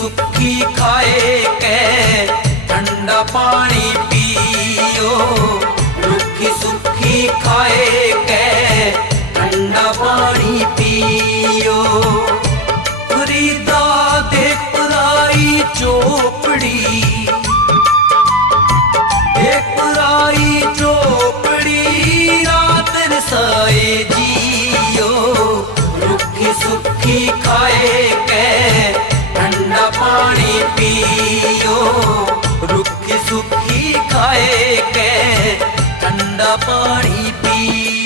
ਸੁੱਖੀ ਖਾਏ ਕੈ ਠੰਡਾ ਪਾਣੀ ਪੀਓ। ਰੁੱਖੀ ਸੁੱਖੀ ਖਾਏ ਕੈ ਠੰਡਾ ਪਾਣੀ ਪੀਓ। ਫਰੀਦਾ ਦੇ ਪਰਾਈ ਚੋਪੜੀ ਇੱਕ ਰਾਈ ਚੋਪੜੀ ਰਾਤ ਰਸਾਏ ਜੀਓ। ਰੁੱਖੀ ਸੁੱਖੀ ਖਾਏ ਕੈ ਸੁੱਖੀ ਖਾਏ ਕੈ ਠੰਡਾ ਪਾਣੀ ਪੀਓ